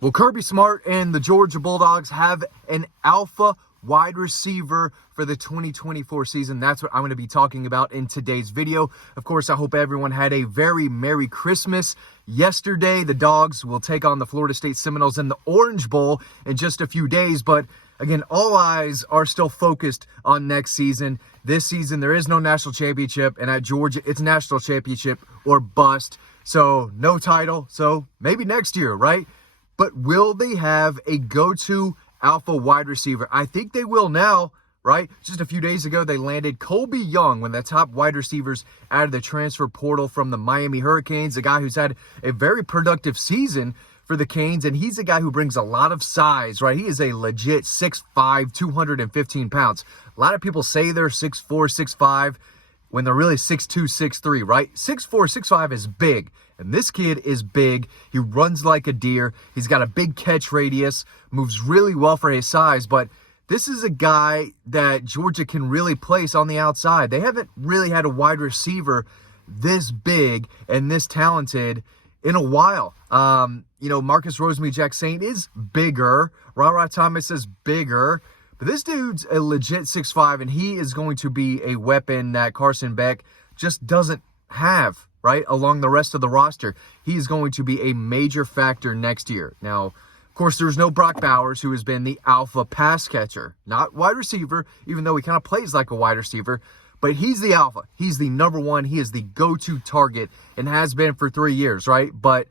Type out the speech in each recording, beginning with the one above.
Well, Kirby Smart and the Georgia Bulldogs have an alpha wide receiver for the 2024 season. That's what I'm going to be talking about in today's video. Of course, I hope everyone had a very Merry Christmas. Yesterday, the Dogs will take on the Florida State Seminoles in the Orange Bowl in just a few days. But again, all eyes are still focused on next season. This season, there is no national championship. And at Georgia, it's national championship or bust. So no title. So maybe next year, right? But will they have a go-to alpha wide receiver? I think they will now, right? Just a few days ago, they landed Colby Young, one of the top wide receivers out of the transfer portal from the Miami Hurricanes, a guy who's had a very productive season for the Canes, and he's a guy who brings a lot of size, right? He is a legit 6'5", 215 pounds. A lot of people say they're 6'4", 6'5", when they're really 6'2", 6'3", right? 6'4", 6'5" is big. And this kid is big. He runs like a deer. He's got a big catch radius, moves really well for his size. But this is a guy that Georgia can really place on the outside. They haven't really had a wide receiver this big and this talented in a while. Marcus Rosemy-Jacksaint is bigger. Ra Thomas is bigger. But this dude's a legit 6'5", and he is going to be a weapon that Carson Beck just doesn't have, right, along the rest of the roster. He's going to be a major factor next year. Now, of course, there's no Brock Bowers, who has been the alpha pass catcher, not wide receiver, even though he kind of plays like a wide receiver. But he's the alpha. He's the number one. He is the go-to target and has been for 3 years, right? But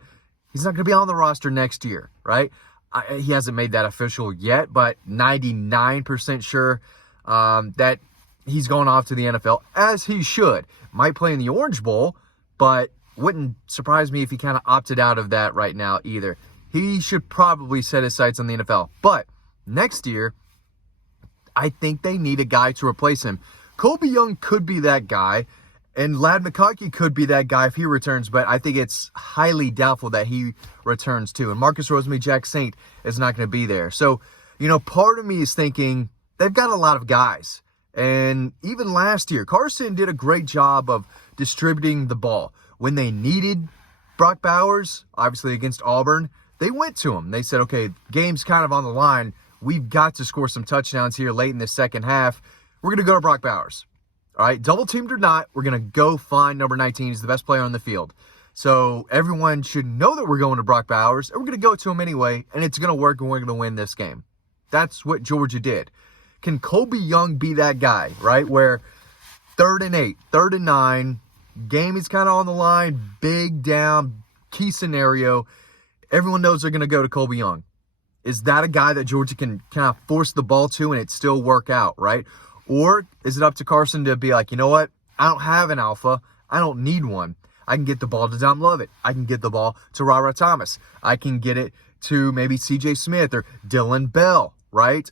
he's not going to be on the roster next year, right? He hasn't made that official yet, but 99% sure that he's going off to the NFL, as he should. Might play in the Orange Bowl, but wouldn't surprise me if he kind of opted out of that right now either. He should probably set his sights on the NFL. But next year, I think they need a guy to replace him. Colby Young could be that guy, and Ladd McConkey could be that guy if he returns, but I think it's highly doubtful that he returns too. And Marcus Rosemy-Jacksaint is not going to be there. So, part of me is thinking they've got a lot of guys. And even last year, Carson did a great job of distributing the ball. When they needed Brock Bowers, obviously against Auburn, they went to him. They said, okay, game's kind of on the line. We've got to score some touchdowns here late in the second half. We're going to go to Brock Bowers. All right, double teamed or not, we're going to go find number 19. He's the best player on the field. So everyone should know that we're going to Brock Bowers, and we're going to go to him anyway, and it's going to work, and we're going to win this game. That's what Georgia did. Can Colby Young be that guy, right, where 3rd and 8, 3rd and 9, game is kind of on the line, big down, key scenario, everyone knows they're going to go to Colby Young. Is that a guy that Georgia can kind of force the ball to and it still work out, right? Or is it up to Carson to be like, you know what? I don't have an alpha. I don't need one. I can get the ball to Dom Lovett. I can get the ball to Ra Thomas. I can get it to maybe C.J. Smith or Dylan Bell, right?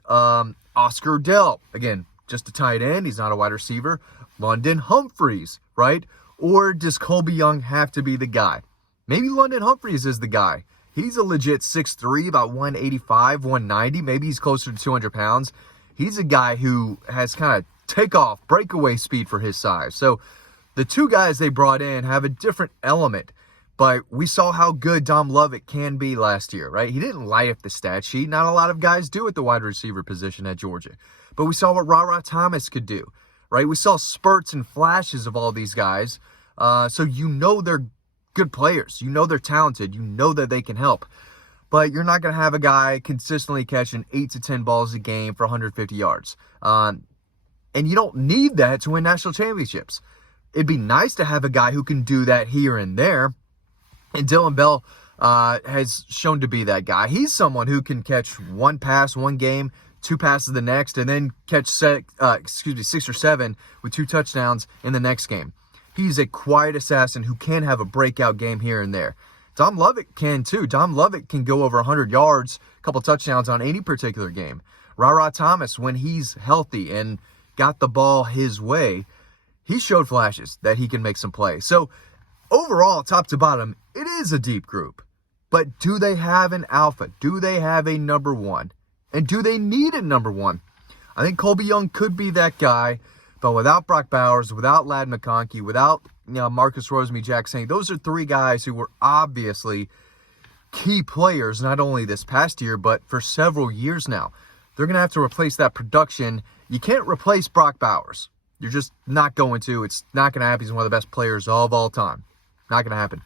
Oscar Dell, again, just a tight end. He's not a wide receiver. London Humphreys, right? Or does Colby Young have to be the guy? Maybe London Humphreys is the guy. He's a legit 6'3", about 185, 190. Maybe he's closer to 200 pounds. He's a guy who has kind of takeoff, breakaway speed for his size. So the two guys they brought in have a different element. But we saw how good Dom Lovett can be last year, right? He didn't light up the stat sheet. Not a lot of guys do at the wide receiver position at Georgia. But we saw what Ra Thomas could do, right? We saw spurts and flashes of all these guys. So they're good players. They're talented. That they can help. But you're not going to have a guy consistently catching 8 to 10 balls a game for 150 yards. And you don't need that to win national championships. It'd be nice to have a guy who can do that here and there. And Dylan Bell has shown to be that guy. He's someone who can catch one pass one game, 2 passes the next, and then catch 6 or 7 with 2 touchdowns in the next game. He's a quiet assassin who can have a breakout game here and there. Dom Lovett can too. Dom Lovett can go over 100 yards, a couple touchdowns on any particular game. Ra Thomas, when he's healthy and got the ball his way, he showed flashes that he can make some plays. So overall, top to bottom, it is a deep group. But do they have an alpha? Do they have a number one? And do they need a number one? I think Colby Young could be that guy, but without Brock Bowers, without Ladd McConkey, without Marcus Rosemy-Jacksaint, those are 3 guys who were obviously key players, not only this past year, but for several years now. They're going to have to replace that production. You can't replace Brock Bowers. You're just not going to. It's not going to happen. He's one of the best players of all time. Not going to happen.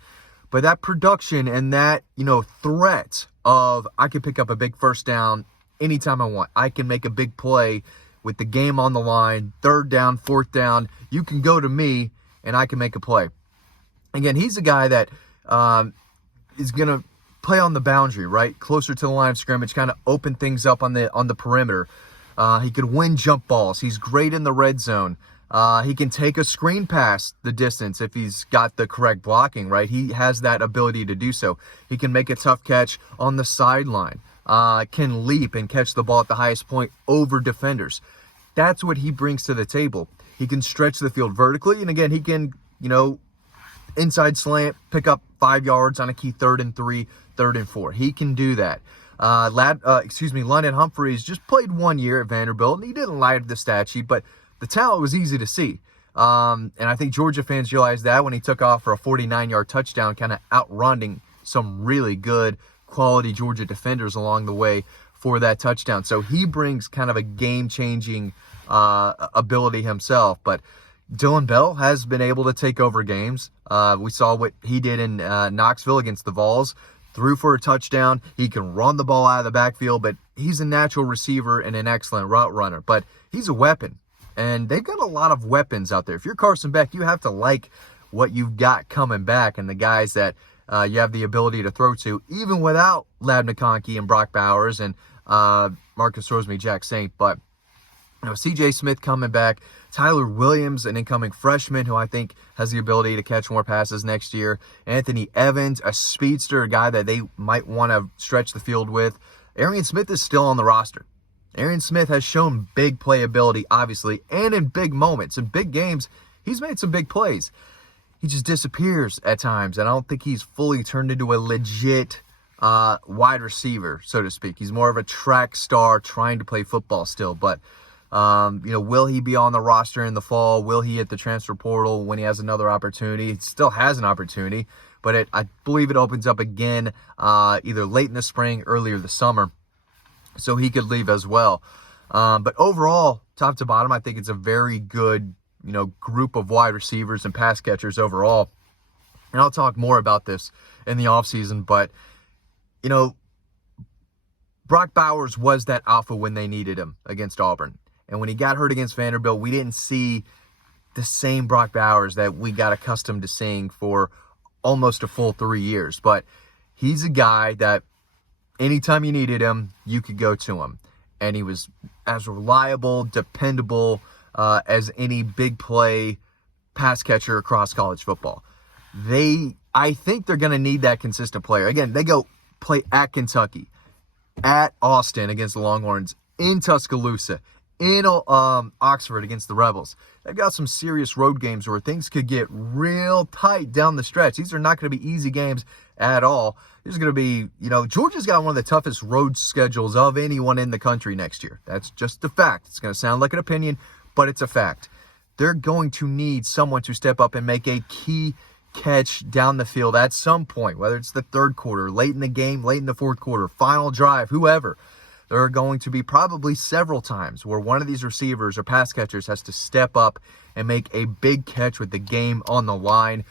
But that production and that, threat of I can pick up a big first down anytime I want. I can make a big play with the game on the line, third down, fourth down. You can go to me and I can make a play. Again, he's a guy that is going to play on the boundary, right? Closer to the line of scrimmage, kind of open things up on the perimeter. He could win jump balls. He's great in the red zone. He can take a screen pass the distance if he's got the correct blocking, right? He has that ability to do so. He can make a tough catch on the sideline. Can leap and catch the ball at the highest point over defenders. That's what he brings to the table. He can stretch the field vertically, and again, he can, inside slant, pick up 5 yards on a key 3rd and 3, 3rd and 4. He can do that. London Humphreys just played 1 year at Vanderbilt, and he didn't light the stat sheet, but the talent was easy to see. And I think Georgia fans realized that when he took off for a 49-yard touchdown, kind of outrunning some really good quality Georgia defenders along the way for that touchdown. So he brings kind of a game-changing ability himself. But Dylan Bell has been able to take over games. We saw what he did in Knoxville against the Vols. Threw for a touchdown. He can run the ball out of the backfield, but he's a natural receiver and an excellent route runner. But he's a weapon, and they've got a lot of weapons out there. If you're Carson Beck, you have to like what you've got coming back and the guys that you have the ability to throw to, even without Lad McConkey and Brock Bowers and Marcus Rosemy-Jack Saint. But C.J. Smith coming back, Tyler Williams, an incoming freshman who I think has the ability to catch more passes next year, Anthony Evans, a speedster, a guy that they might want to stretch the field with. Arian Smith is still on the roster. Arian Smith has shown big playability, obviously, and in big moments. In big games, he's made some big plays. He just disappears at times, and I don't think he's fully turned into a legit wide receiver, so to speak. He's more of a track star trying to play football still, but will he be on the roster in the fall? Will he hit the transfer portal when he has another opportunity? He still has an opportunity, but I believe it opens up again either late in the spring, earlier this summer, so he could leave as well. But overall, top to bottom, I think it's a very good group of wide receivers and pass catchers overall. And I'll talk more about this in the offseason, but Brock Bowers was that alpha when they needed him against Auburn. And when he got hurt against Vanderbilt, we didn't see the same Brock Bowers that we got accustomed to seeing for almost a full 3 years. But he's a guy that anytime you needed him, you could go to him. And he was as reliable, dependable as any big play pass catcher across college football. I think they're going to need that consistent player. Again, they go play at Kentucky, at Austin against the Longhorns, in Tuscaloosa, in Oxford against the Rebels. They've got some serious road games where things could get real tight down the stretch. These are not going to be easy games at all. This is going to be, Georgia's got one of the toughest road schedules of anyone in the country next year. That's just a fact. It's going to sound like an opinion, but it's a fact. They're going to need someone to step up and make a key catch down the field at some point, whether it's the third quarter, late in the game, late in the fourth quarter, final drive, whoever. There are going to be probably several times where one of these receivers or pass catchers has to step up and make a big catch with the game on the line.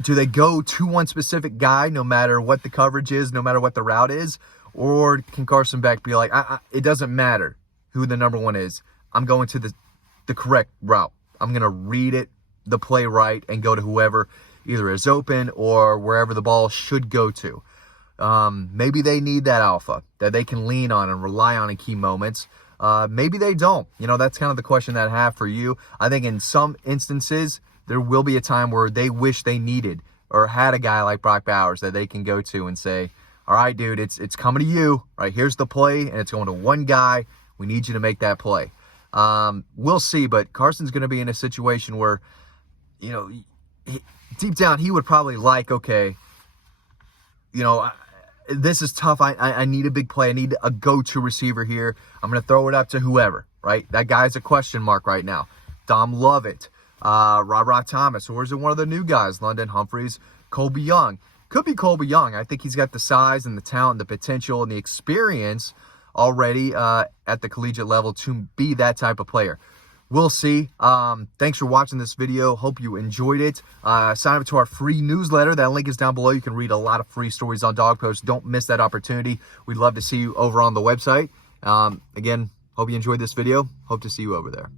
Do they go to one specific guy no matter what the coverage is, no matter what the route is? Or can Carson Beck be like, it doesn't matter who the number one is. I'm going to the correct route. I'm going to read it, the play right, and go to whoever either is open or wherever the ball should go to. Maybe they need that alpha that they can lean on and rely on in key moments. Maybe they don't. That's kind of the question that I have for you. I think in some instances, there will be a time where they wish they needed or had a guy like Brock Bowers that they can go to and say, all right, dude, it's coming to you. Right, here's the play, and it's going to one guy. We need you to make that play. We'll see, but Carson's going to be in a situation where, deep down, he would probably like, okay, this is tough. I need a big play. I need a go-to receiver here. I'm going to throw it up to whoever, right? That guy's a question mark right now. Dom Lovett, Ra Thomas, or is it one of the new guys, London Humphreys, Colby Young? could be Colby Young. I think he's got the size and the talent, the potential, and the experience already at the collegiate level to be that type of player. We'll see. Thanks for watching this video. Hope you enjoyed it. Sign up to our free newsletter. That link is down below. You can read a lot of free stories on Dawg Post. Don't miss that opportunity. We'd love to see you over on the website. Again, hope you enjoyed this video. Hope to see you over there.